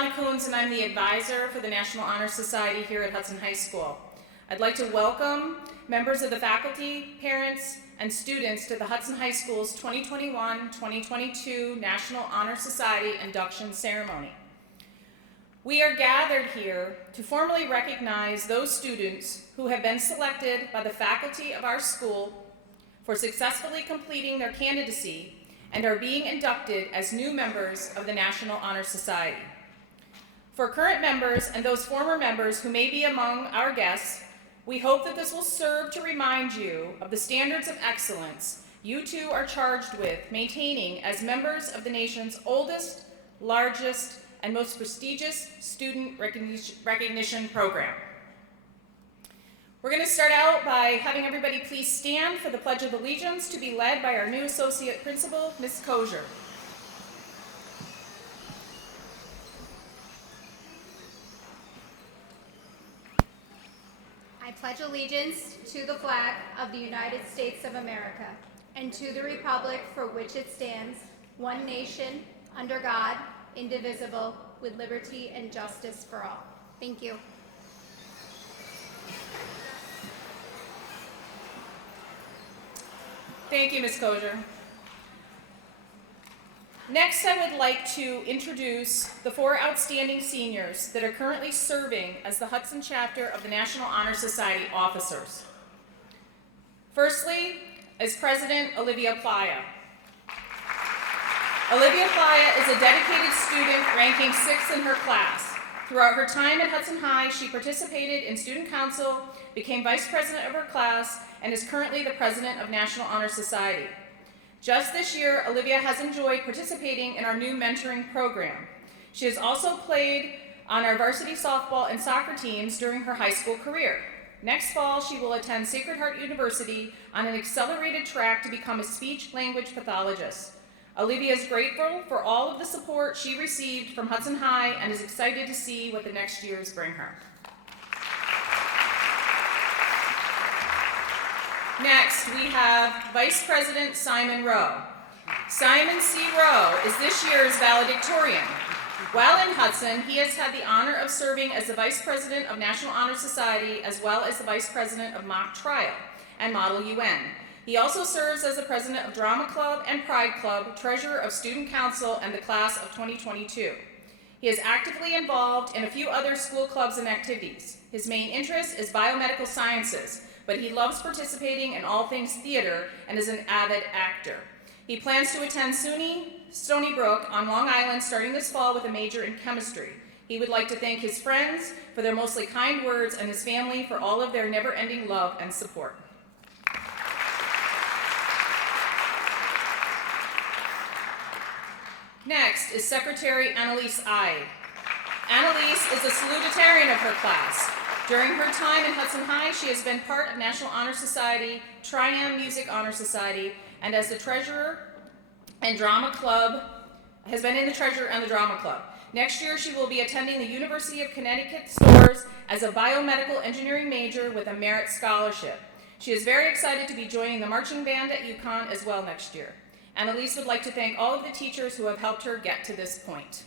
Donna Coons, and I'm the advisor for the National Honor Society here at Hudson High School. I'd like to welcome members of the faculty, parents, and students to the Hudson High School's 2021-2022 National Honor Society Induction Ceremony. We are gathered here to formally recognize those students who have been selected by the faculty of our school for successfully completing their candidacy and are being inducted as new members of the National Honor Society. For current members and those former members who may be among our guests, we hope that this will serve to remind you of the standards of excellence you too are charged with maintaining as members of the nation's oldest, largest, and most prestigious student recognition program. We're going to start out by having everybody please stand for the Pledge of Allegiance to be led by our new Associate Principal, Ms. Kosher. I pledge allegiance to the flag of the United States of America and to the republic for which it stands, one nation, under God, indivisible, with liberty and justice for all. Thank you. Thank you, Ms. Kosher. Next, I would like to introduce the 4 outstanding seniors that are currently serving as the Hudson chapter of the National Honor Society officers. Firstly, is President Olivia Playa. Olivia Playa is a dedicated student ranking 6th in her class. Throughout her time at Hudson High, she participated in student council, became vice president of her class, and is currently the president of National Honor Society. Just this year, Olivia has enjoyed participating in our new mentoring program. She has also played on our varsity softball and soccer teams during her high school career. Next fall, she will attend Sacred Heart University on an accelerated track to become a speech-language pathologist. Olivia is grateful for all of the support she received from Hudson High and is excited to see what the next years bring her. Next, we have Vice President Simon Rowe. Simon C. Rowe is this year's valedictorian. While in Hudson, he has had the honor of serving as the Vice President of National Honor Society as well as the Vice President of Mock Trial and Model UN. He also serves as the President of Drama Club and Pride Club, Treasurer of Student Council, and the Class of 2022. He is actively involved in a few other school clubs and activities. His main interest is biomedical sciences, but he loves participating in all things theater and is an avid actor. He plans to attend SUNY Stony Brook on Long Island starting this fall with a major in chemistry. He would like to thank his friends for their mostly kind words and his family for all of their never-ending love and support. Next is Secretary Annalise Ide. Annalise is a salutatorian of her class. During her time in Hudson High, she has been part of National Honor Society, Triam Music Honor Society, and as the treasurer and drama club, has been in the treasurer and the drama club. Next year, she will be attending the University of Connecticut Stores as a biomedical engineering major with a merit scholarship. She is very excited to be joining the marching band at UConn as well next year. Annalise would like to thank all of the teachers who have helped her get to this point.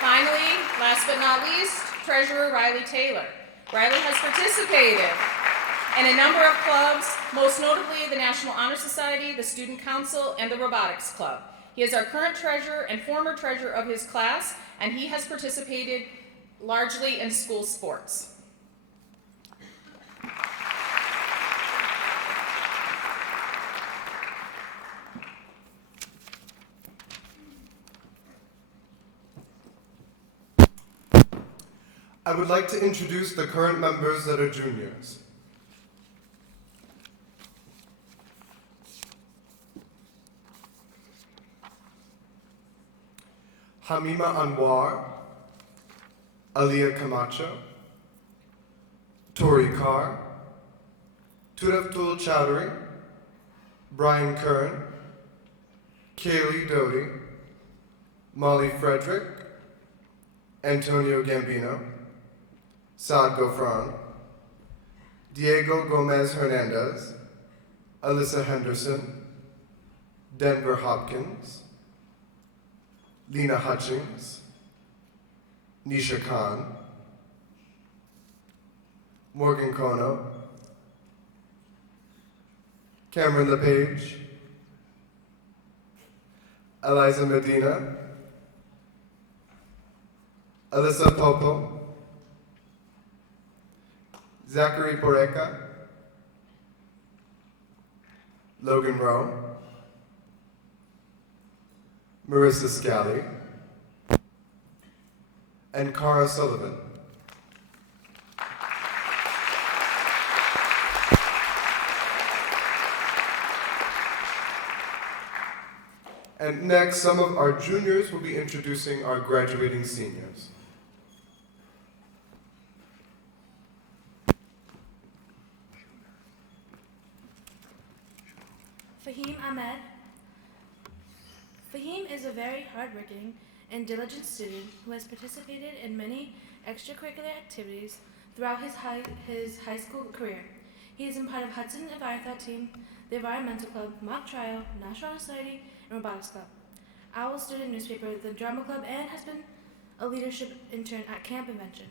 Finally, last but not least, Treasurer Riley Taylor. Riley has participated in a number of clubs, most notably the National Honor Society, the Student Council, and the Robotics Club. He is our current treasurer and former treasurer of his class, and he has participated largely in school sports. I would like to introduce the current members that are juniors. Hamima Anwar, Aliyah Camacho, Tori Carr, Turaftul Chowdhury, Brian Kern, Kaylee Doty, Molly Frederick, Antonio Gambino, Saad Gofran, Diego Gomez Hernandez, Alyssa Henderson, Denver Hopkins, Lena Hutchings, Nisha Khan, Morgan Kono, Cameron LePage, Eliza Medina, Alyssa Popo, Zachary Poreka, Logan Rowe, Marissa Scally, and Cara Sullivan. And next, some of our juniors will be introducing our graduating seniors. Fahim Ahmed. Fahim is a very hardworking and diligent student who has participated in many extracurricular activities throughout his high school career. He is in part of Hudson Environmental Team, the Environmental Club, Mock Trial, National Honor Society, and Robotics Club, Owl Student Newspaper, the Drama Club, and has been a leadership intern at Camp Invention.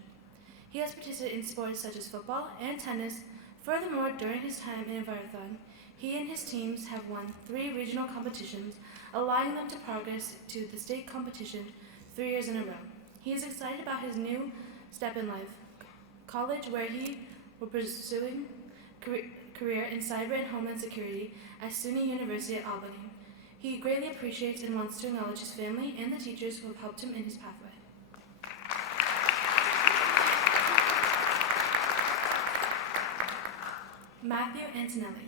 He has participated in sports such as football and tennis. Furthermore, during his time in Envirothon, he and his teams have won 3 regional competitions, allowing them to progress to the state competition 3 years in a row. He is excited about his new step in life, college, where he will pursuing career in cyber and homeland security at SUNY University at Albany. He greatly appreciates and wants to acknowledge his family and the teachers who have helped him in his pathway. Matthew Antonelli.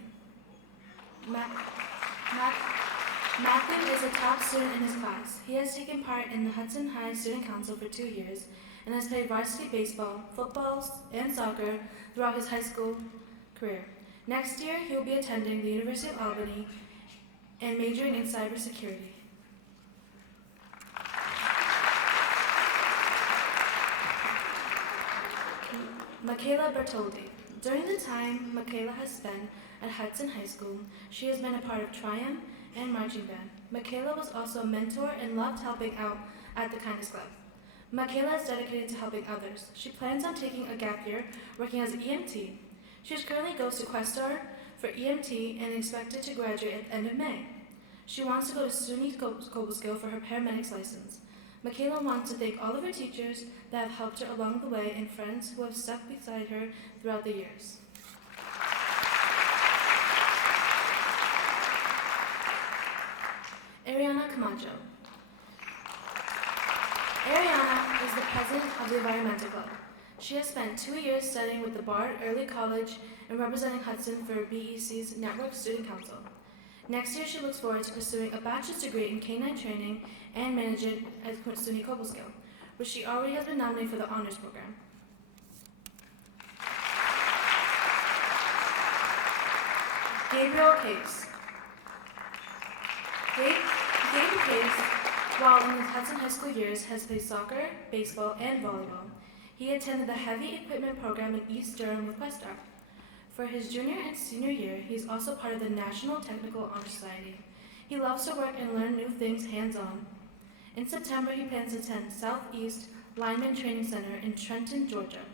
Matthew is a top student in his class. He has taken part in the Hudson High Student Council for 2 years and has played varsity baseball, football, and soccer throughout his high school career. Next year, he will be attending the University of Albany and majoring in cybersecurity. Michaela Bertoldi. During the time Michaela has spent at Hudson High School, she has been a part of Triumph and marching band. Michaela was also a mentor and loved helping out at the Kindness Club. Michaela is dedicated to helping others. She plans on taking a gap year working as an EMT. She currently goes to Questar for EMT and expected to graduate at the end of May. She wants to go to SUNY Cobleskill for her paramedic's license. Michaela wants to thank all of her teachers that have helped her along the way and friends who have stuck beside her throughout the years. Ariana Camacho. Ariana is the president of the Environmental Club. She has spent 2 years studying with the Bard Early College and representing Hudson for BEC's Network Student Council. Next year, she looks forward to pursuing a bachelor's degree in canine training and management at SUNY Cobleskill, where she already has been nominated for the honors program. Gabriel Case. Gabe Case, while in his Hudson High School years, has played soccer, baseball, and volleyball. He attended the Heavy Equipment Program in East Durham with Questar. For his junior and senior year, he is also part of the National Technical Honor Society. He loves to work and learn new things hands-on. In September, he plans to attend Southeast Lineman Training Center in Trenton, Georgia.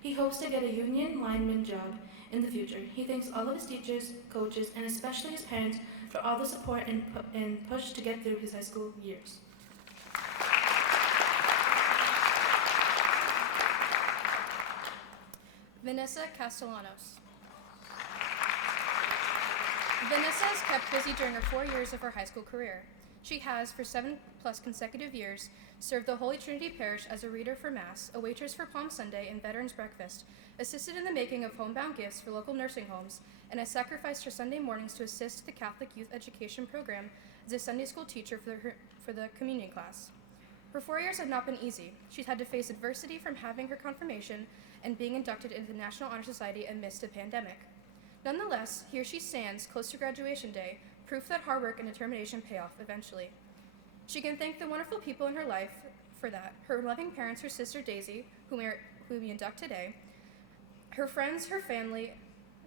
He hopes to get a union lineman job in the future. He thanks all of his teachers, coaches, and especially his parents for all the support and push to get through his high school years. Vanessa Castellanos. Vanessa is kept busy during her 4 years of her high school career. She has, for 7+ consecutive years, served the Holy Trinity Parish as a reader for Mass, a waitress for Palm Sunday and Veterans Breakfast, assisted in the making of homebound gifts for local nursing homes, and has sacrificed her Sunday mornings to assist the Catholic Youth Education Program as a Sunday school teacher for the communion class. Her 4 years have not been easy. She's had to face adversity from having her confirmation and being inducted into the National Honor Society amidst a pandemic. Nonetheless, here she stands, close to graduation day, proof that hard work and determination pay off eventually. She can thank the wonderful people in her life for that, her loving parents, her sister Daisy, who we induct today, her friends, her family,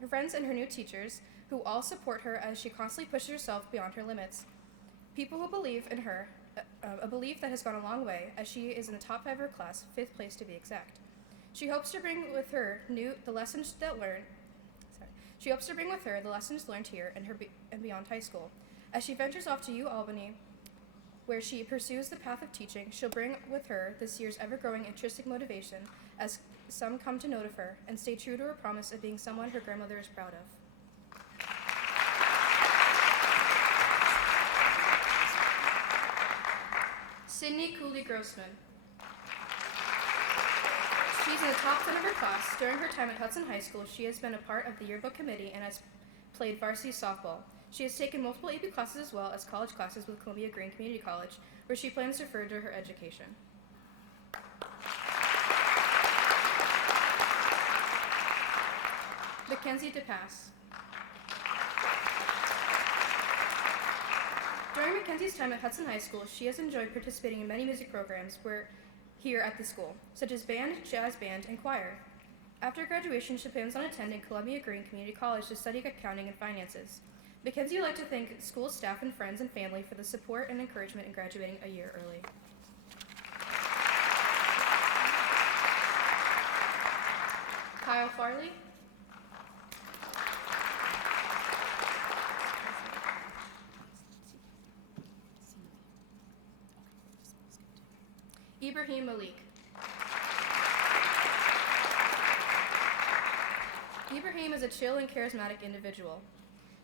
her friends and her new teachers, who all support her as she constantly pushes herself beyond her limits. People who believe in her a belief that has gone a long way, as she is in the top 5 of her class, 5th place to be exact. She hopes to bring with her the lessons learned here and beyond high school. As she ventures off to UAlbany, where she pursues the path of teaching, she'll bring with her this year's ever-growing intrinsic motivation, as some come to know of her, and stay true to her promise of being someone her grandmother is proud of. Sydney Cooley-Grossman. She's in the top 10 of her class. During her time at Hudson High School, she has been a part of the yearbook committee and has played varsity softball. She has taken multiple AP classes as well as college classes with Columbia Green Community College, where she plans to further her education. Mackenzie DePass. During Mackenzie's time at Hudson High School, she has enjoyed participating in many music programs here at the school, such as band, jazz band, and choir. After graduation, she plans on attending Columbia Green Community College to study accounting and finances. Mackenzie would like to thank school staff and friends and family for the support and encouragement in graduating a year early. Kyle Farley. Ibrahim Malik. Ibrahim is a chill and charismatic individual.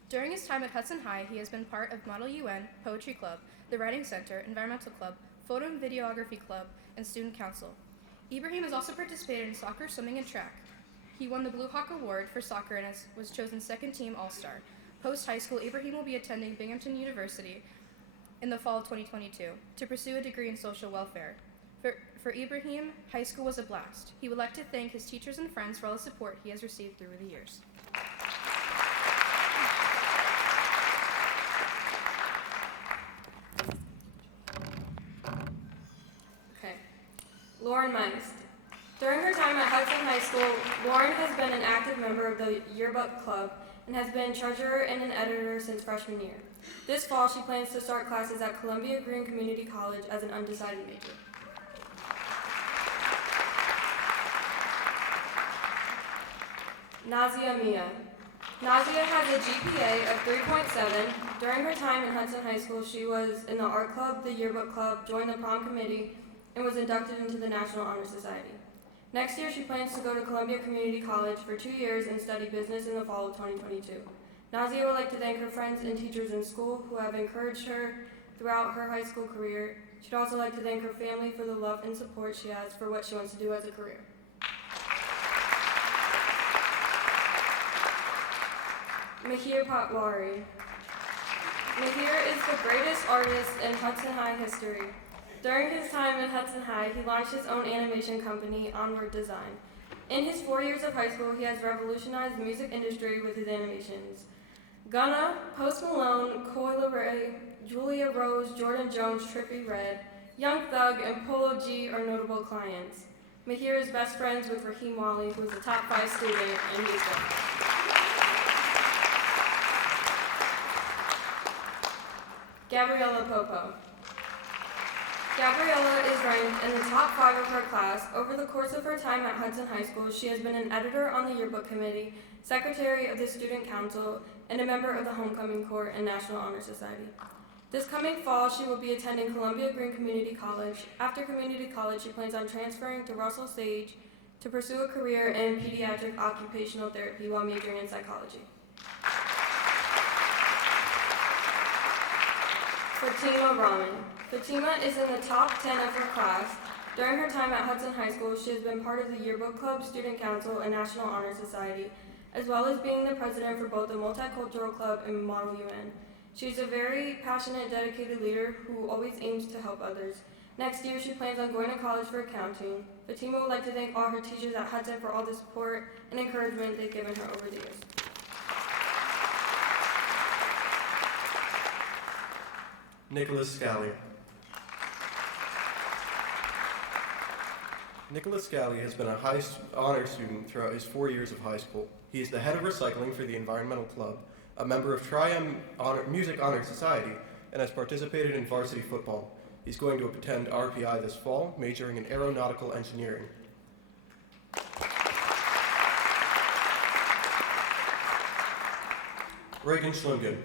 During his time at Hudson High, he has been part of Model UN, Poetry Club, the Writing Center, Environmental Club, Photo and Videography Club, and Student Council. Ibrahim has also participated in soccer, swimming, and track. He won the Blue Hawk Award for soccer and was chosen second team All-Star. Post-high school, Ibrahim will be attending Binghamton University in the fall of 2022 to pursue a degree in social welfare. For Ibrahim, high school was a blast. He would like to thank his teachers and friends for all the support he has received through the years. Okay. Lauren Meist. During her time at Hudson High School, Lauren has been an active member of the yearbook club and has been treasurer and an editor since freshman year. This fall, she plans to start classes at Columbia Green Community College as an undecided major. Nazia Mia. Nazia has a GPA of 3.7. During her time in Hudson High School, she was in the art club, the yearbook club, joined the prom committee, and was inducted into the National Honor Society. Next year, she plans to go to Columbia Community College for 2 years and study business in the fall of 2022. Nazia would like to thank her friends and teachers in school who have encouraged her throughout her high school career. She'd also like to thank her family for the love and support she has for what she wants to do as a career. Mahir Patwari. Mahir is the greatest artist in Hudson High history. During his time in Hudson High, he launched his own animation company, Onward Design. In his 4 years of high school, he has revolutionized the music industry with his animations. Gunna, Post Malone, Coi Leray, Julia Rose, Jordan Jones, Trippie Redd, Young Thug, and Polo G are notable clients. Mahir is best friends with Raheem Wally, who is a top 5 student in Houston. Gabriella Popo. Gabriella is ranked in the top 5 of her class. Over the course of her time at Hudson High School, she has been an editor on the yearbook committee, secretary of the student council, and a member of the homecoming corps and National Honor Society. This coming fall, she will be attending Columbia Green Community College. After community college, she plans on transferring to Russell Sage to pursue a career in pediatric occupational therapy while majoring in psychology. Fatima Rahman. Fatima is in the top 10 of her class. During her time at Hudson High School, she has been part of the yearbook club, student council, and National Honor Society, as well as being the president for both the Multicultural Club and Model UN. She is a very passionate, dedicated leader who always aims to help others. Next year, she plans on going to college for accounting. Fatima would like to thank all her teachers at Hudson for all the support and encouragement they've given her over the years. Nicholas Scally. Nicholas Scally has been a high honor student throughout his 4 years of high school. He is the head of recycling for the Environmental Club, a member of Tri-M Music Honor Society, and has participated in varsity football. He's going to attend RPI this fall, majoring in aeronautical engineering. Reagan Schlingen.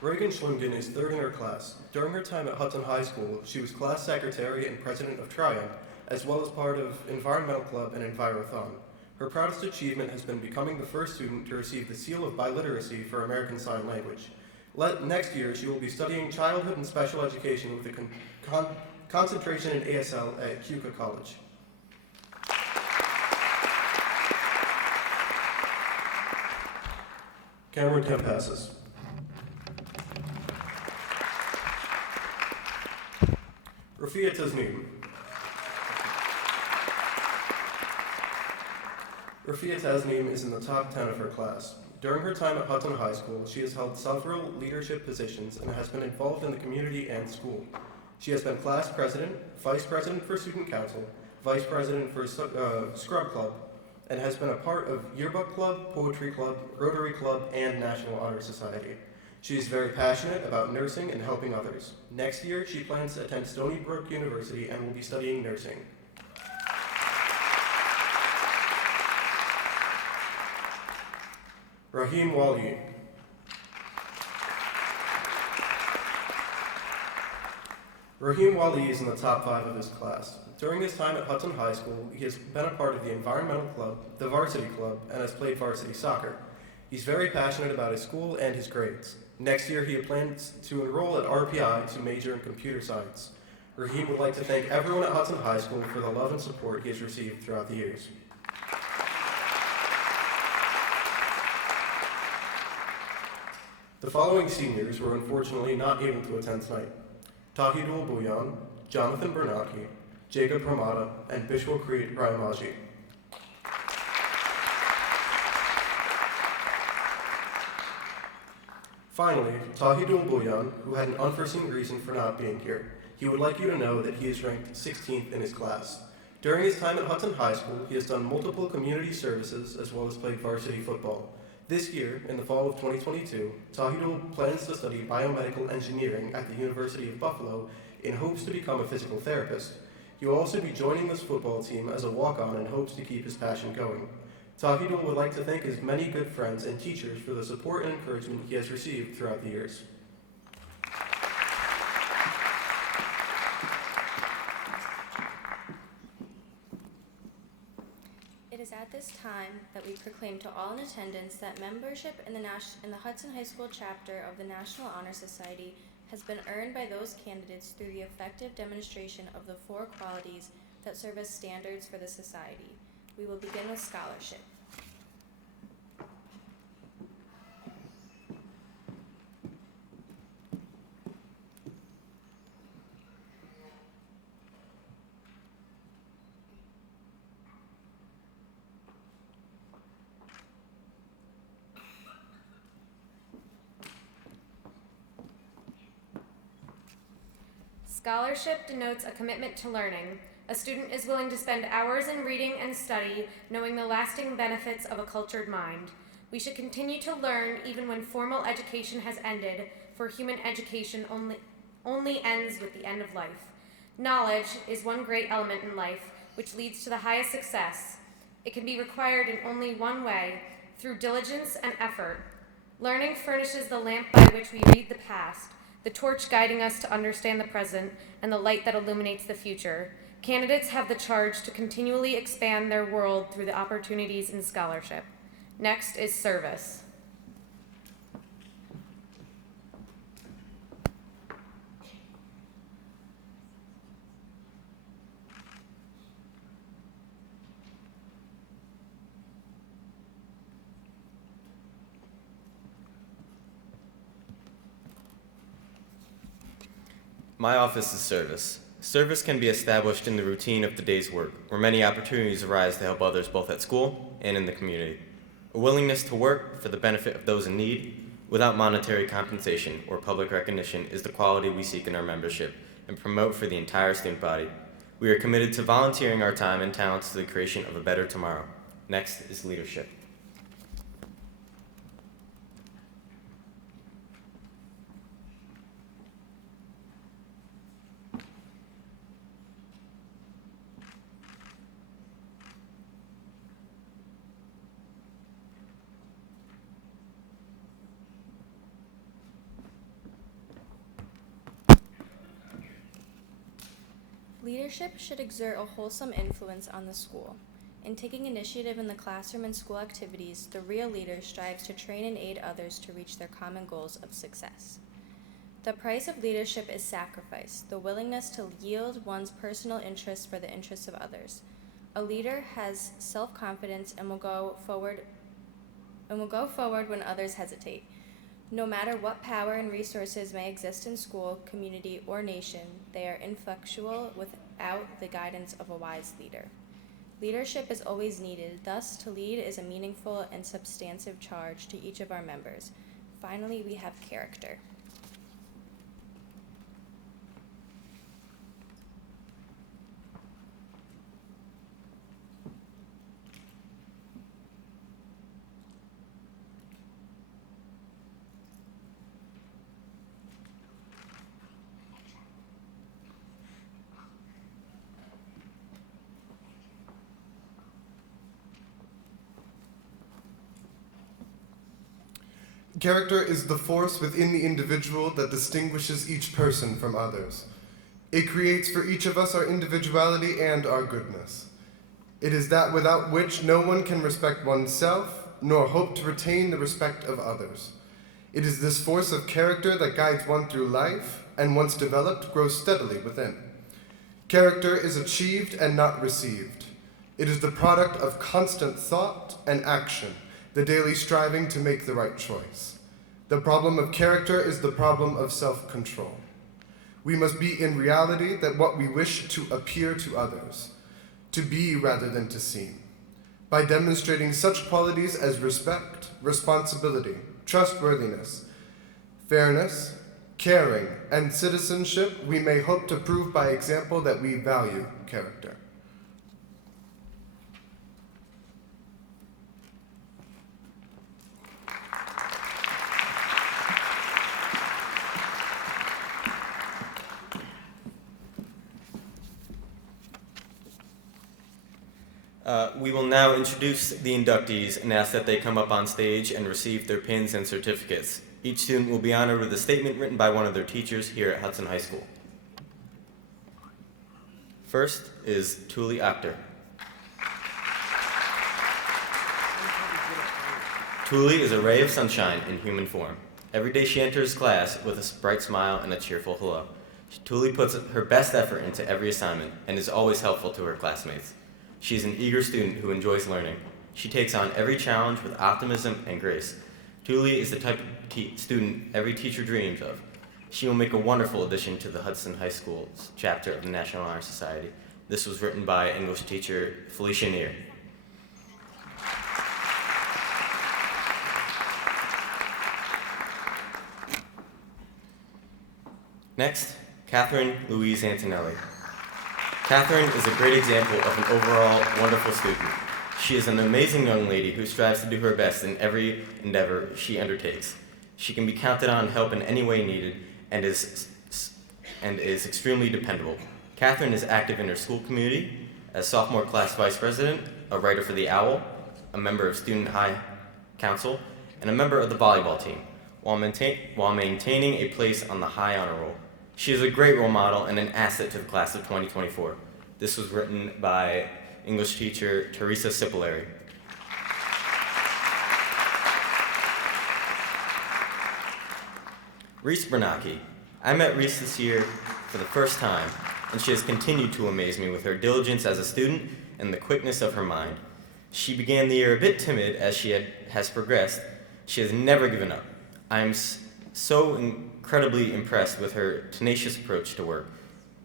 Reagan Schlingen is third in her class. During her time at Hudson High School, she was class secretary and president of Triumph, as well as part of Environmental Club and Envirothon. Her proudest achievement has been becoming the first student to receive the Seal of Biliteracy for American Sign Language. Next year, she will be studying childhood and special education with a concentration in ASL at Keuka College. Cameron Tempasses. Rafia Tasneem. Rafia Tasneem is in the top 10 of her class. During her time at Hudson High School, she has held several leadership positions and has been involved in the community and school. She has been class president, vice president for student council, vice president for scrub club, and has been a part of yearbook club, poetry club, Rotary Club, and National Honor Society. She is very passionate about nursing and helping others. Next year, she plans to attend Stony Brook University and will be studying nursing. Rahim Wali. Rahim Wali is in the top 5 of his class. During his time at Hudson High School, he has been a part of the Environmental Club, the Varsity Club, and has played varsity soccer. He's very passionate about his school and his grades. Next year, he plans to enroll at RPI to major in computer science. Rahim would like to thank everyone at Hudson High School for the love and support he has received throughout the years. The following seniors were unfortunately not able to attend tonight: Tahidul Bhuyan, Jonathan Bernanke, Jacob Ramada, and Bishwakrit Rayamaji. Finally, Tahidul Bhuyan, who had an unforeseen reason for not being here. He would like you to know that he is ranked 16th in his class. During his time at Hudson High School, he has done multiple community services as well as played varsity football. This year, in the fall of 2022, Tahidul plans to study biomedical engineering at the University of Buffalo in hopes to become a physical therapist. He will also be joining this football team as a walk-on and hopes to keep his passion going. Tahidul would like to thank his many good friends and teachers for the support and encouragement he has received throughout the years. It is at this time that we proclaim to all in attendance that membership in the Hudson High School chapter of the National Honor Society has been earned by those candidates through the effective demonstration of the 4 qualities that serve as standards for the society. We will begin with scholarship. Scholarship denotes a commitment to learning. A student is willing to spend hours in reading and study, knowing the lasting benefits of a cultured mind. We should continue to learn even when formal education has ended, for human education only ends with the end of life. Knowledge is one great element in life, which leads to the highest success. It can be required in only one way, through diligence and effort. Learning furnishes the lamp by which we read the past, the torch guiding us to understand the present, and the light that illuminates the future. Candidates have the charge to continually expand their world through the opportunities in scholarship. Next is service. My office is service. Service can be established in the routine of the day's work, where many opportunities arise to help others both at school and in the community. A willingness to work for the benefit of those in need, without monetary compensation or public recognition, is the quality we seek in our membership and promote for the entire student body. We are committed to volunteering our time and talents to the creation of a better tomorrow. Next is leadership. Leadership should exert a wholesome influence on the school. In taking initiative in the classroom and school activities, the real leader strives to train and aid others to reach their common goals of success. The price of leadership is sacrifice, the willingness to yield one's personal interests for the interests of others. A leader has self-confidence and will go forward when others hesitate. No matter what power and resources may exist in school, community, or nation, they are ineffectual without the guidance of a wise leader. Leadership is always needed, thus to lead is a meaningful and substantive charge to each of our members. Finally, we have character. Character is the force within the individual that distinguishes each person from others. It creates for each of us our individuality and our goodness. It is that without which no one can respect oneself, nor hope to retain the respect of others. It is this force of character that guides one through life, and once developed, grows steadily within. Character is achieved and not received. It is the product of constant thought and action, the daily striving to make the right choice. The problem of character is the problem of self-control. We must be in reality that what we wish to appear to others, to be rather than to seem. By demonstrating such qualities as respect, responsibility, trustworthiness, fairness, caring, and citizenship, we may hope to prove by example that we value character. We will now introduce the inductees and ask that they come up on stage and receive their pins and certificates. Each student will be honored with a statement written by one of their teachers here at Hudson High School. First is Tuli Akhtar. Tuli is a ray of sunshine in human form. Every day she enters class with a bright smile and a cheerful hello. Tuli puts her best effort into every assignment and is always helpful to her classmates. She is an eager student who enjoys learning. She takes on every challenge with optimism and grace. Tuli is the type of student every teacher dreams of. She will make a wonderful addition to the Hudson High School's chapter of the National Honor Society. This was written by English teacher Felicia Neer. Next, Catherine Louise Antonelli. Catherine is a great example of an overall wonderful student. She is an amazing young lady who strives to do her best in every endeavor she undertakes. She can be counted on help in any way needed and is extremely dependable. Catherine is active in her school community as sophomore class vice president, a writer for the Owl, a member of Student High Council, and a member of the volleyball team, while maintaining a place on the High Honor Roll. She is a great role model and an asset to the class of 2024. This was written by English teacher Teresa Cipolari. Reese Bernacchi. I met Reese this year for the first time, and she has continued to amaze me with her diligence as a student and the quickness of her mind. She began the year a bit timid as she has progressed. She has never given up. I am so incredibly impressed with her tenacious approach to work.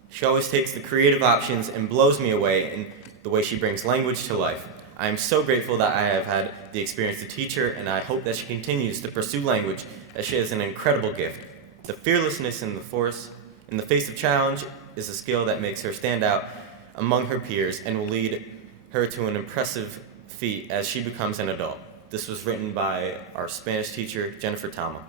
She always takes the creative options and blows me away in the way she brings language to life. I am so grateful that I have had the experience to teach her, and I hope that she continues to pursue language, as she has an incredible gift. The fearlessness in the face of challenge is a skill that makes her stand out among her peers and will lead her to an impressive feat as she becomes an adult. This was written by our Spanish teacher, Jennifer Tama.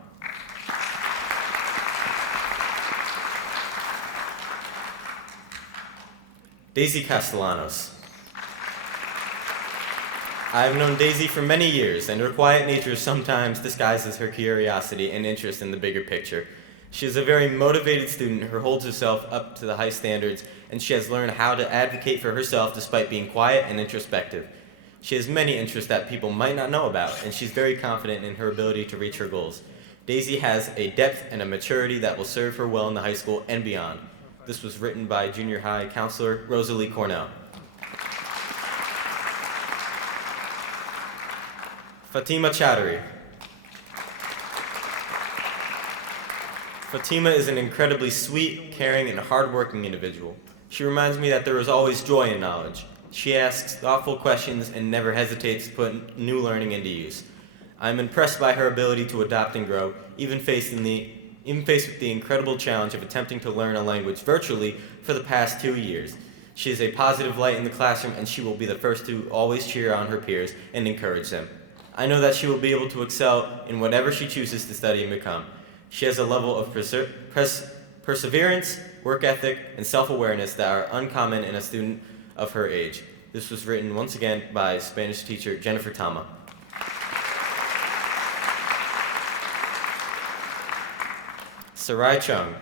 Daisy Castellanos. I have known Daisy for many years, and her quiet nature sometimes disguises her curiosity and interest in the bigger picture. She is a very motivated student who holds herself up to the high standards, and she has learned how to advocate for herself despite being quiet and introspective. She has many interests that people might not know about, and she's very confident in her ability to reach her goals. Daisy has a depth and a maturity that will serve her well in the high school and beyond. This was written by junior high counselor Rosalie Cornell. Fatima Chowdhury. Fatima is an incredibly sweet, caring, and hardworking individual. She reminds me that there is always joy in knowledge. She asks thoughtful questions and never hesitates to put new learning into use. I'm impressed by her ability to adapt and grow, even faced with the incredible challenge of attempting to learn a language virtually for the past 2 years. She is a positive light in the classroom, and she will be the first to always cheer on her peers and encourage them. I know that she will be able to excel in whatever she chooses to study and become. She has a level of perseverance, work ethic, and self-awareness that are uncommon in a student of her age. This was written once again by Spanish teacher Jennifer Tama. Sarai Chung.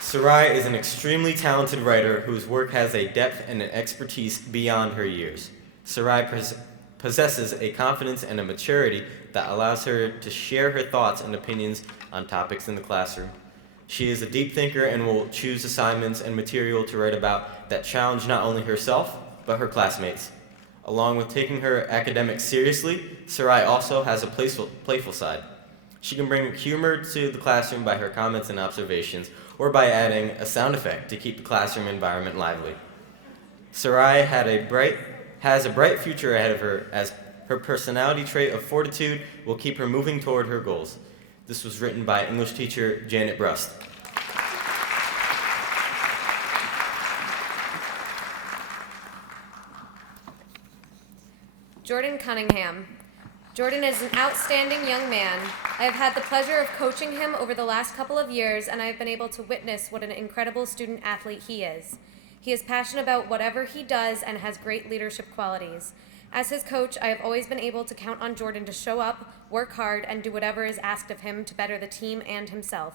Sarai is an extremely talented writer whose work has a depth and an expertise beyond her years. Sarai possesses a confidence and a maturity that allows her to share her thoughts and opinions on topics in the classroom. She is a deep thinker and will choose assignments and material to write about that challenge not only herself, but her classmates. Along with taking her academics seriously, Sarai also has a playful side. She can bring humor to the classroom by her comments and observations, or by adding a sound effect to keep the classroom environment lively. Sarai has a bright future ahead of her, as her personality trait of fortitude will keep her moving toward her goals. This was written by English teacher Janet Brust. Jordan Cunningham. Jordan is an outstanding young man. I have had the pleasure of coaching him over the last couple of years, and I have been able to witness what an incredible student athlete he is. He is passionate about whatever he does and has great leadership qualities. As his coach, I have always been able to count on Jordan to show up, work hard, and do whatever is asked of him to better the team and himself.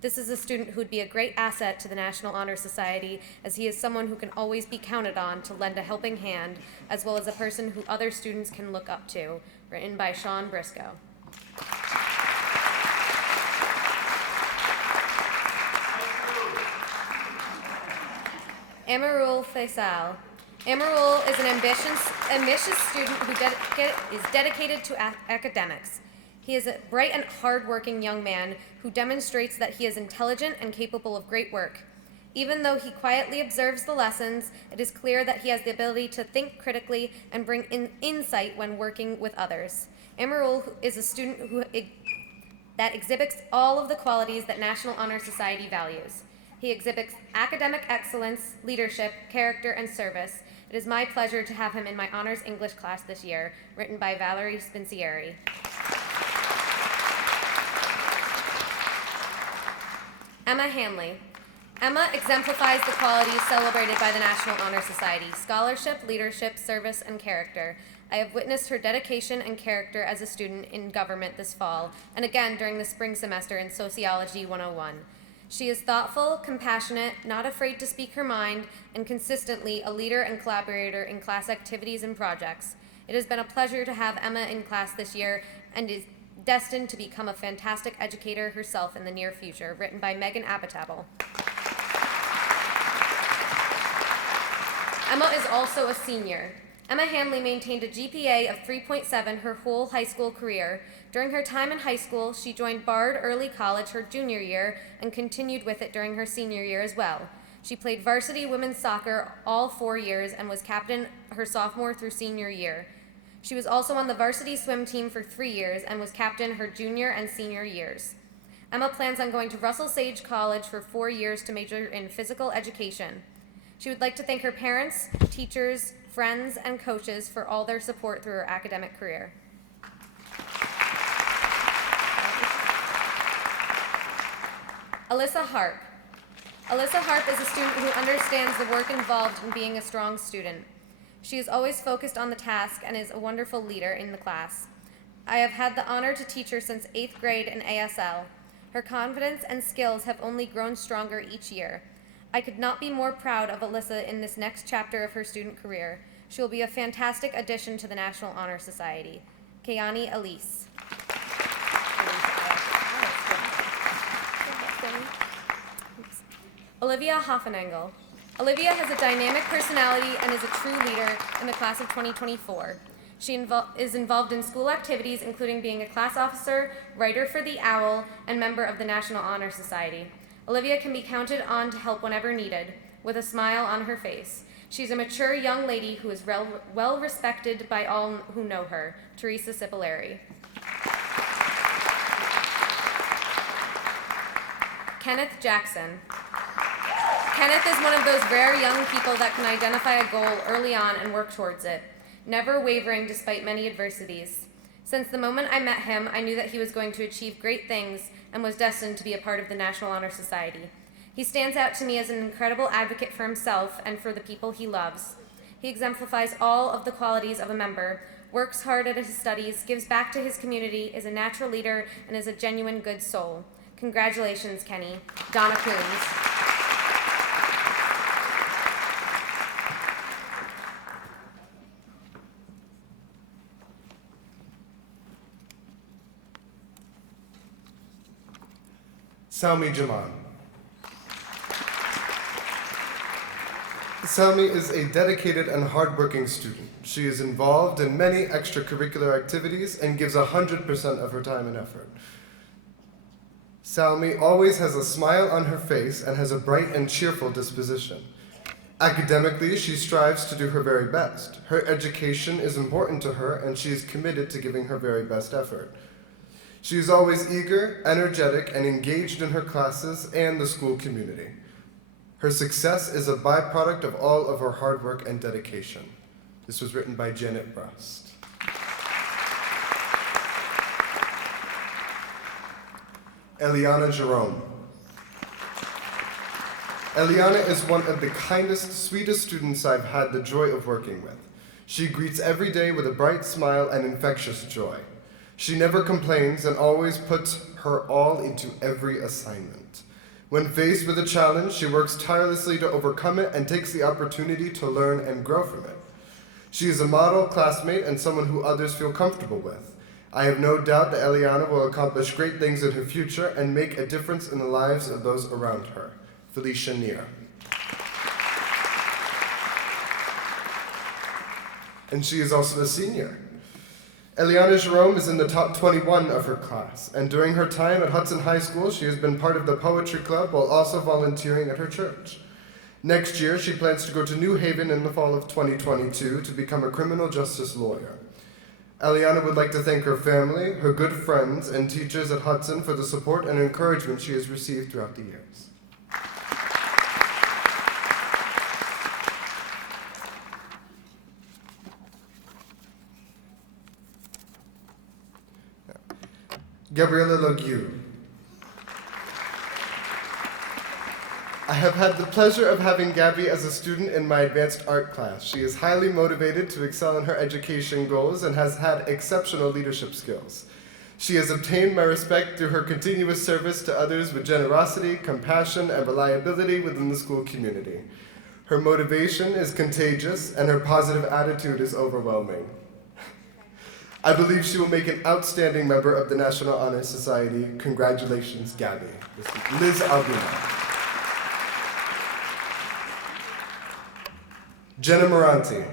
This is a student who would be a great asset to the National Honor Society, as he is someone who can always be counted on to lend a helping hand, as well as a person who other students can look up to. Written by Sean Briscoe. Amarul Faisal. Amarul is an ambitious student who is dedicated to academics. He is a bright and hard-working young man who demonstrates that he is intelligent and capable of great work. Even though he quietly observes the lessons, it is clear that he has the ability to think critically and bring in insight when working with others. Amarul is a student that exhibits all of the qualities that National Honor Society values. He exhibits academic excellence, leadership, character, and service. It is my pleasure to have him in my honors English class this year, written by Valerie Spincieri. Emma Hanley. Emma exemplifies the qualities celebrated by the National Honor Society: scholarship, leadership, service, and character. I have witnessed her dedication and character as a student in government this fall, and again during the spring semester in Sociology 101. She is thoughtful, compassionate, not afraid to speak her mind, and consistently a leader and collaborator in class activities and projects. It has been a pleasure to have Emma in class this year, and is destined to become a fantastic educator herself in the near future, written by Megan Abatable. Emma is also a senior. Emma Hanley maintained a GPA of 3.7 her whole high school career. During her time in high school, she joined Bard Early College her junior year and continued with it during her senior year as well. She played varsity women's soccer all 4 years and was captain her sophomore through senior year. She was also on the varsity swim team for 3 years and was captain her junior and senior years. Emma plans on going to Russell Sage College for 4 years to major in physical education. She would like to thank her parents, teachers, friends, and coaches for all their support through her academic career. Alyssa Harp. Alyssa Harp is a student who understands the work involved in being a strong student. She is always focused on the task and is a wonderful leader in the class. I have had the honor to teach her since 8th grade in ASL. Her confidence and skills have only grown stronger each year. I could not be more proud of Alyssa in this next chapter of her student career. She will be a fantastic addition to the National Honor Society. Kayani Elise. Olivia Hoffenengel. Olivia has a dynamic personality and is a true leader in the class of 2024. She is involved in school activities, including being a class officer, writer for The Owl, and member of the National Honor Society. Olivia can be counted on to help whenever needed, with a smile on her face. She's a mature young lady who is well respected by all who know her. Teresa Cipolari. Kenneth Jackson. Kenneth is one of those rare young people that can identify a goal early on and work towards it, never wavering despite many adversities. Since the moment I met him, I knew that he was going to achieve great things and was destined to be a part of the National Honor Society. He stands out to me as an incredible advocate for himself and for the people he loves. He exemplifies all of the qualities of a member, works hard at his studies, gives back to his community, is a natural leader, and is a genuine good soul. Congratulations, Kenny. Donna Coons. Salmi Jaman. Salmi is a dedicated and hardworking student. She is involved in many extracurricular activities and gives 100% of her time and effort. Salmi always has a smile on her face and has a bright and cheerful disposition. Academically, she strives to do her very best. Her education is important to her, and she is committed to giving her very best effort. She is always eager, energetic, and engaged in her classes and the school community. Her success is a byproduct of all of her hard work and dedication. This was written by Janet Brust. Eliana Jerome. Eliana is one of the kindest, sweetest students I've had the joy of working with. She greets every day with a bright smile and infectious joy. She never complains and always puts her all into every assignment. When faced with a challenge, she works tirelessly to overcome it and takes the opportunity to learn and grow from it. She is a model classmate and someone who others feel comfortable with. I have no doubt that Eliana will accomplish great things in her future and make a difference in the lives of those around her. Felicia Neer. And she is also a senior. Eliana Jerome is in the top 21 of her class, and during her time at Hudson High School, she has been part of the poetry club while also volunteering at her church. Next year, she plans to go to New Haven in the fall of 2022 to become a criminal justice lawyer. Eliana would like to thank her family, her good friends, and teachers at Hudson for the support and encouragement she has received throughout the years. Gabriela Logue. I have had the pleasure of having Gabby as a student in my advanced art class. She is highly motivated to excel in her education goals and has had exceptional leadership skills. She has obtained my respect through her continuous service to others with generosity, compassion, and reliability within the school community. Her motivation is contagious, and her positive attitude is overwhelming. I believe she will make an outstanding member of the National Honor Society. Congratulations, Gabby. This is Liz Albina. Jenna Moranti.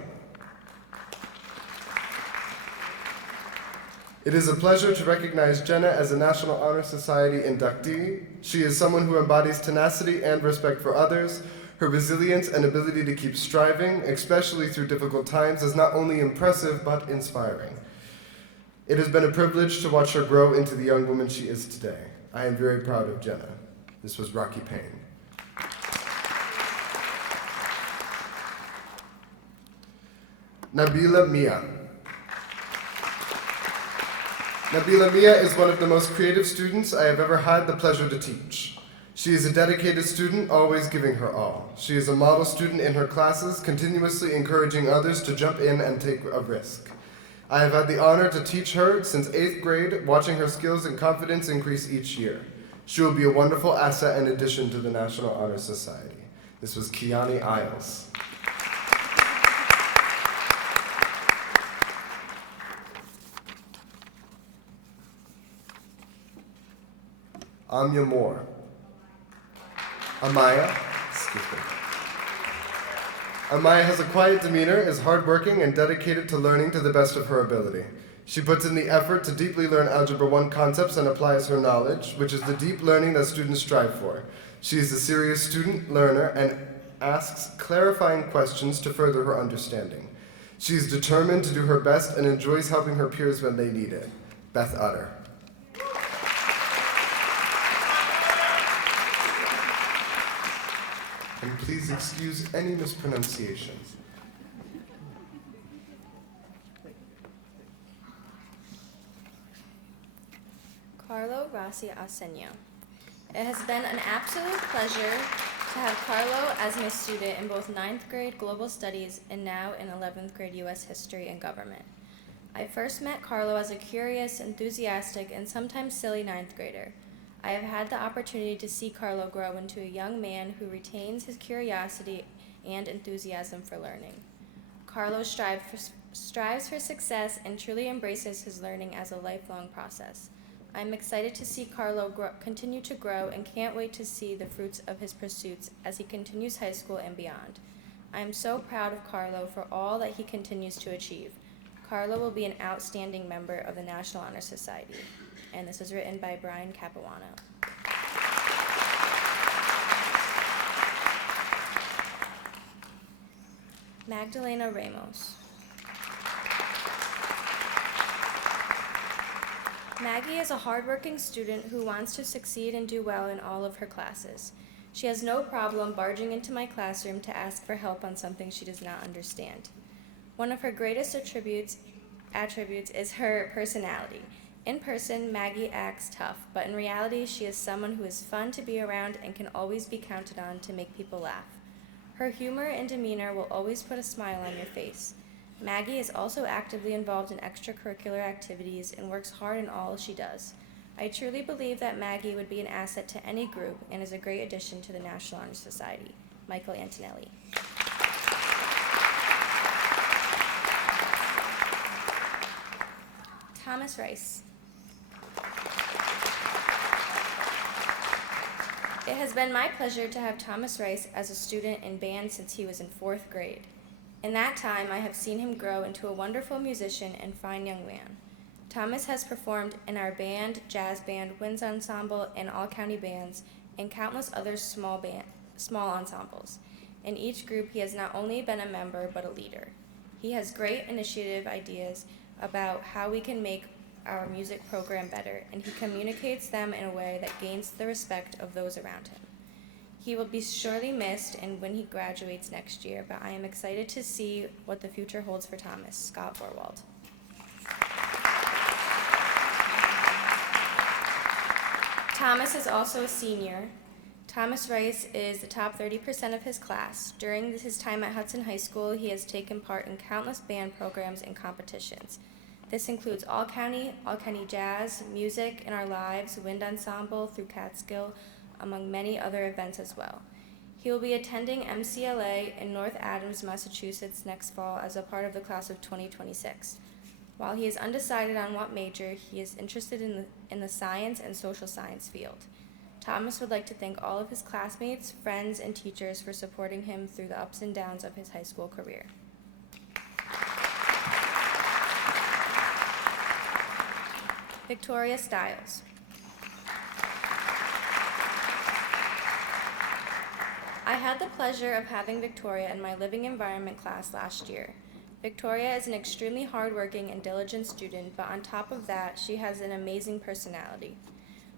It is a pleasure to recognize Jenna as a National Honor Society inductee. She is someone who embodies tenacity and respect for others. Her resilience and ability to keep striving, especially through difficult times, is not only impressive but inspiring. It has been a privilege to watch her grow into the young woman she is today. I am very proud of Jenna. This was Rocky Payne. Nabila Mia. Nabila Mia is one of the most creative students I have ever had the pleasure to teach. She is a dedicated student, always giving her all. She is a model student in her classes, continuously encouraging others to jump in and take a risk. I have had the honor to teach her since 8th grade, watching her skills and confidence increase each year. She will be a wonderful asset and addition to the National Honor Society. This was Kiani Isles. Amya Moore. Amaya, excuse me. Amaya has a quiet demeanor, is hardworking, and dedicated to learning to the best of her ability. She puts in the effort to deeply learn Algebra 1 concepts and applies her knowledge, which is the deep learning that students strive for. She is a serious student, learner, and asks clarifying questions to further her understanding. She is determined to do her best and enjoys helping her peers when they need it. Beth Utter. And please excuse any mispronunciations. Carlo Rossi Asenio. It has been an absolute pleasure to have Carlo as my student in both 9th grade Global Studies and now in 11th grade U.S. History and Government. I first met Carlo as a curious, enthusiastic, and sometimes silly 9th grader. I have had the opportunity to see Carlo grow into a young man who retains his curiosity and enthusiasm for learning. Carlo strives for success and truly embraces his learning as a lifelong process. I'm excited to see Carlo continue to grow and can't wait to see the fruits of his pursuits as he continues high school and beyond. I am so proud of Carlo for all that he continues to achieve. Carlo will be an outstanding member of the National Honor Society. And this is written by Brian Capuano. Magdalena Ramos. Maggie is a hardworking student who wants to succeed and do well in all of her classes. She has no problem barging into my classroom to ask for help on something she does not understand. One of her greatest attributes is her personality. In person, Maggie acts tough, but in reality, she is someone who is fun to be around and can always be counted on to make people laugh. Her humor and demeanor will always put a smile on your face. Maggie is also actively involved in extracurricular activities and works hard in all she does. I truly believe that Maggie would be an asset to any group and is a great addition to the National Honor Society. Michael Antonelli. Thomas Rice. It has been my pleasure to have Thomas Rice as a student in band since he was in 4th grade. In that time, I have seen him grow into a wonderful musician and fine young man. Thomas has performed in our band, jazz band, winds ensemble, and all-county bands, and countless other small ensembles. In each group, he has not only been a member, but a leader. He has great initiative ideas about how we can make our music program better, and he communicates them in a way that gains the respect of those around him. He will be surely missed and when he graduates next year, but I am excited to see what the future holds for Thomas. Scott Borwald. Thomas is also a senior. Thomas Rice is the top 30% of his class. During his time at Hudson High School, he has taken part in countless band programs and competitions. This includes all-county jazz, music in our lives, wind ensemble through Catskill, among many other events as well. He will be attending MCLA in North Adams, Massachusetts next fall as a part of the class of 2026. While he is undecided on what major, he is interested in the science and social science field. Thomas would like to thank all of his classmates, friends, and teachers for supporting him through the ups and downs of his high school career. Victoria Stiles. I had the pleasure of having Victoria in my living environment class last year. Victoria is an extremely hardworking and diligent student, but on top of that, she has an amazing personality.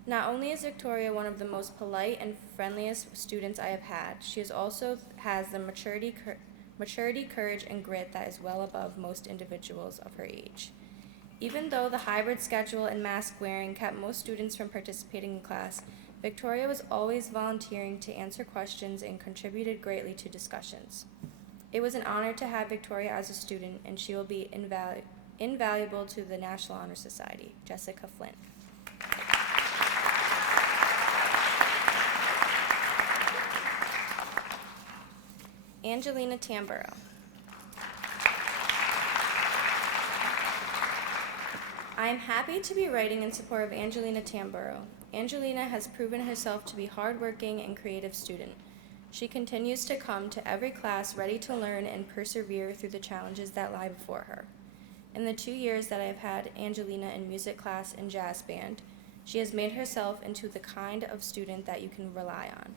Not only is Victoria one of the most polite and friendliest students I have had, she also has the maturity, courage, and grit that is well above most individuals of her age. Even though the hybrid schedule and mask wearing kept most students from participating in class, Victoria was always volunteering to answer questions and contributed greatly to discussions. It was an honor to have Victoria as a student, and she will be invaluable to the National Honor Society, Jessica Flint. Angelina Tamburo. I am happy to be writing in support of Angelina Tamburo. Angelina has proven herself to be a hardworking and creative student. She continues to come to every class ready to learn and persevere through the challenges that lie before her. In the 2 years that I have had Angelina in music class and jazz band, she has made herself into the kind of student that you can rely on,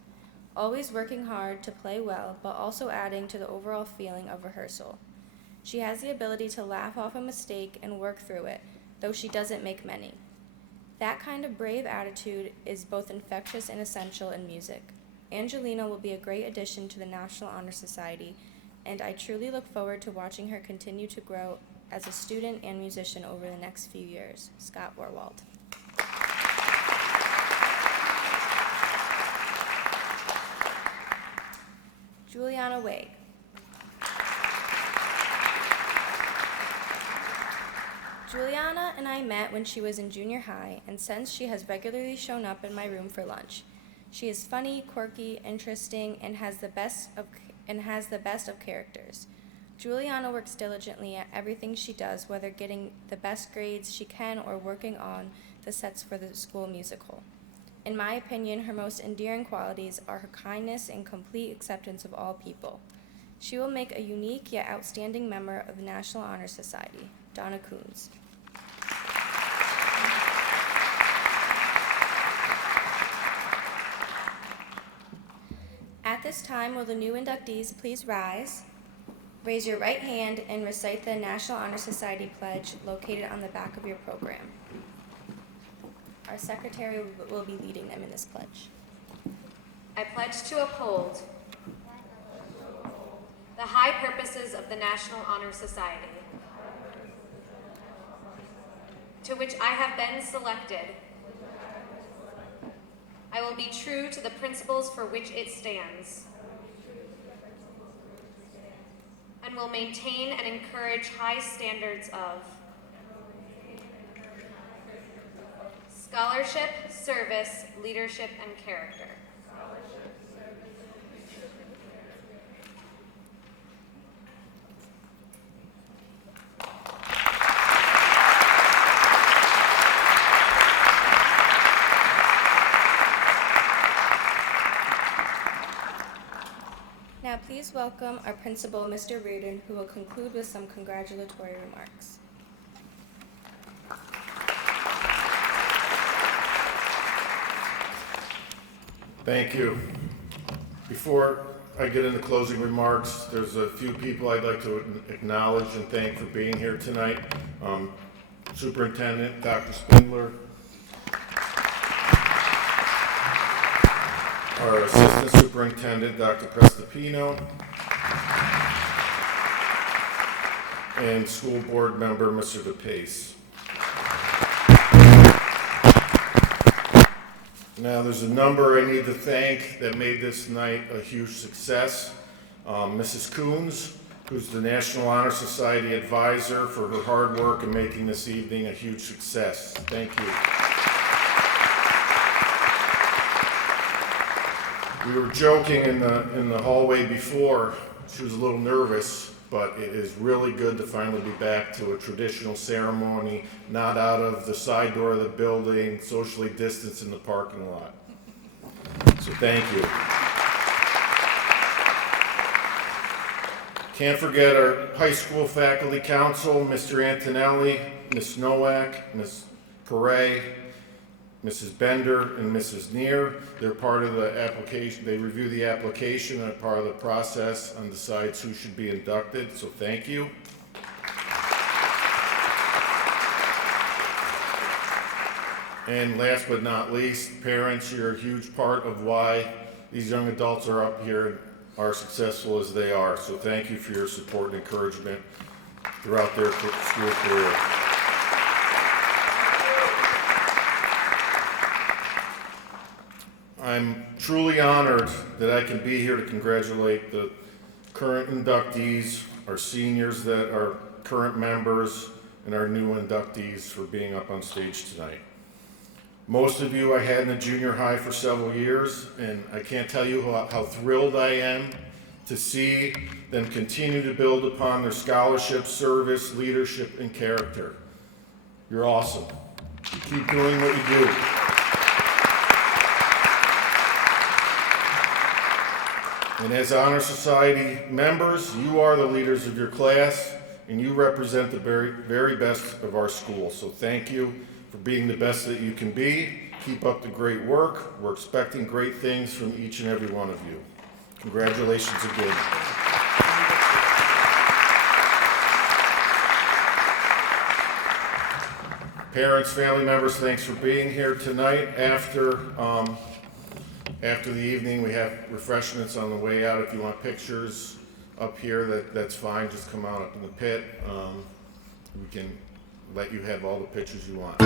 always working hard to play well, but also adding to the overall feeling of rehearsal. She has the ability to laugh off a mistake and work through it, though she doesn't make many. That kind of brave attitude is both infectious and essential in music. Angelina will be a great addition to the National Honor Society, and I truly look forward to watching her continue to grow as a student and musician over the next few years. Scott Warwald. Juliana Wade. Juliana and I met when she was in junior high, and since she has regularly shown up in my room for lunch. She is funny, quirky, interesting, and has the best of characters. Juliana works diligently at everything she does, whether getting the best grades she can or working on the sets for the school musical. In my opinion, her most endearing qualities are her kindness and complete acceptance of all people. She will make a unique yet outstanding member of the National Honor Society. Donna Coons. At this time, will the new inductees please rise, raise your right hand, and recite the National Honor Society pledge located on the back of your program. Our secretary will be leading them in this pledge. I pledge to uphold the high purposes of the National Honor Society, to which I have been selected. I will be true to the principles for which it stands, and will maintain and encourage high standards of scholarship, service, leadership, and character. Now please welcome our principal, Mr. Reardon, who will conclude with some congratulatory remarks. Thank you. Before I get into closing remarks, there's a few people I'd like to acknowledge and thank for being here tonight. Superintendent Dr. Spindler, our Assistant Superintendent Dr. Prestipino, and School Board Member Mr. DePace. Now, there's a number I need to thank that made this night a huge success. Mrs. Coons, who's the National Honor Society advisor, for her hard work in making this evening a huge success. Thank you. We were joking in the hallway before. She was a little nervous, but it is really good to finally be back to a traditional ceremony, not out of the side door of the building, socially distanced in the parking lot. So thank you. Can't forget our high school faculty council, Mr. Antonelli, Ms. Nowak, Ms. Perret, Mrs. Bender, and Mrs. Neer. They're part of the application. They review the application and are part of the process and decides who should be inducted, so thank you. And last but not least, parents, you're a huge part of why these young adults are up here and are successful as they are. So thank you for your support and encouragement throughout their school career. I'm truly honored that I can be here to congratulate the current inductees, our seniors that are current members, and our new inductees for being up on stage tonight. Most of you I had in the junior high for several years, and I can't tell you how thrilled I am to see them continue to build upon their scholarship, service, leadership, and character. You're awesome. Keep doing what you do. And as Honor Society members, you are the leaders of your class, and you represent the very, very best of our school. So thank you for being the best that you can be. Keep up the great work. We're expecting great things from each and every one of you. Congratulations again. Parents, family members, thanks for being here tonight. After the evening, we have refreshments on the way out. If you want pictures up here, that's fine. Just come out up in the pit. We can let you have all the pictures you want.